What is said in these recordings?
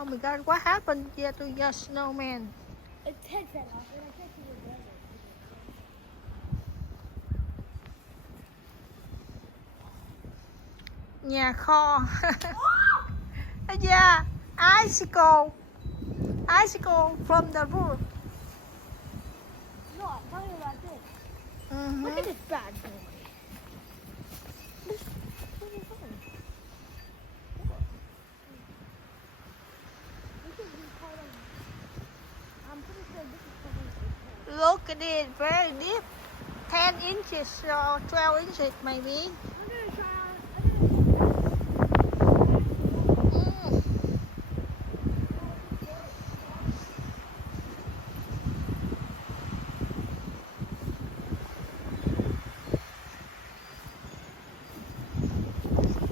Oh my God, what happened here to your snowman? Its head fell off and I can't see the weather. Nhà kho. Yeah, icicle from the roof. No, I'm talking about this. Mm-hmm. Look at this bad boy. I'm pretty sure this is probably Look at it, very deep. 10 inches or 12 inches maybe. I'm gonna try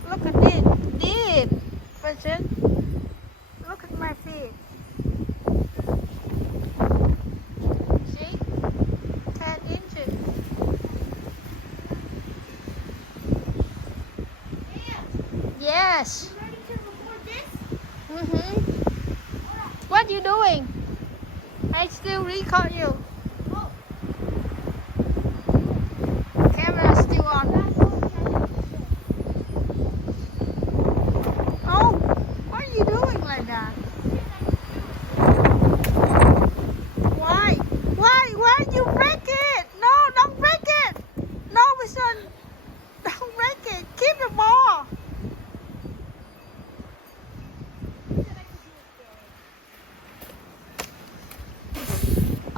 Look at it, deep. Person, look at my feet. See? 10 inches. Yes. You ready to record this? Mm-hmm. What you doing? I still record you. Oh. Camera still on. Oh, what are you doing like that? Why? Why you break it? No, don't break it. No, son. Don't break it. Keep the ball.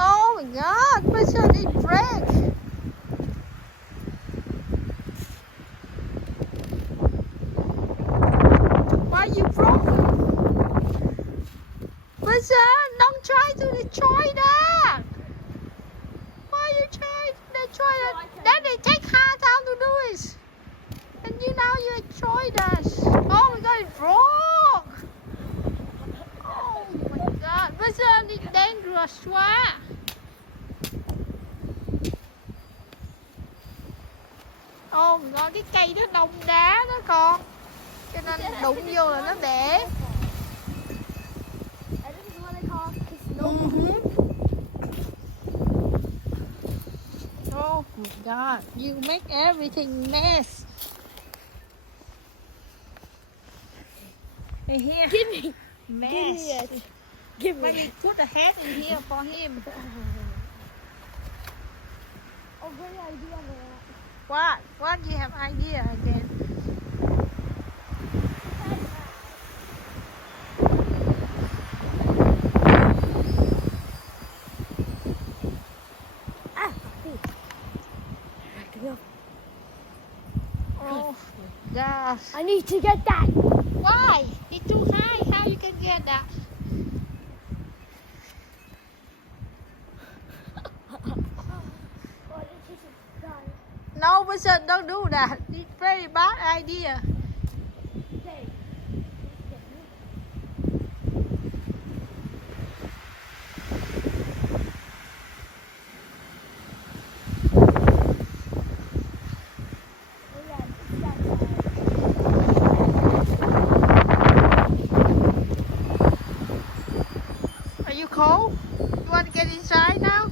Oh my God, person, it break. Why you broke? Person, don't try to destroy that. Why you try to destroy that? Daddy, take hard time to do it. And you now you destroy that. Oh my God, it broke. Oh my God, person, it's dangerous quá. Oh my God, cái cây nó đông đá đó con. Cho nên đụng vô là nó bể. And this is what I call the snowfall. Oh my God, you make everything mess. Hey, here. Give me. Mess. Give me it. Give me Maybe it. put a hat in here for him. Oh, great idea, man. What? What you have idea again? Oh gosh. I need to get that. Why? It's too high. How you can get that? No, person, don't do that. It's very bad idea. Are you cold? You want to get inside now?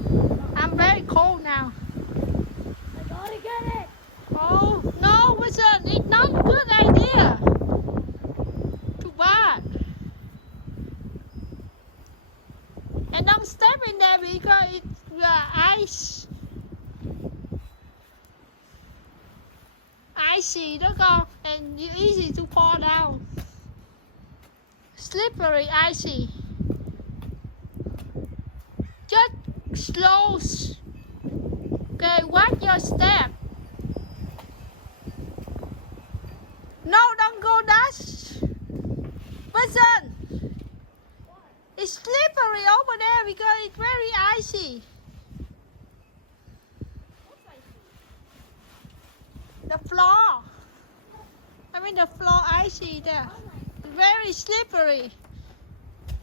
I'm very cold now. I gotta get it. Oh, no, person, it's not a good idea. Too bad. And don't step in there because it's ice. Icy đó con. And it's easy to fall down. Slippery, icy. Just slow. Okay, watch your step. No, don't go dash. Person, it's slippery over there because it's very icy. The floor. I mean the floor icy there. Very slippery.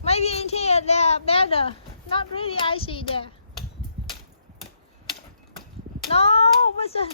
Maybe in here they're better. Not really icy there. No, person.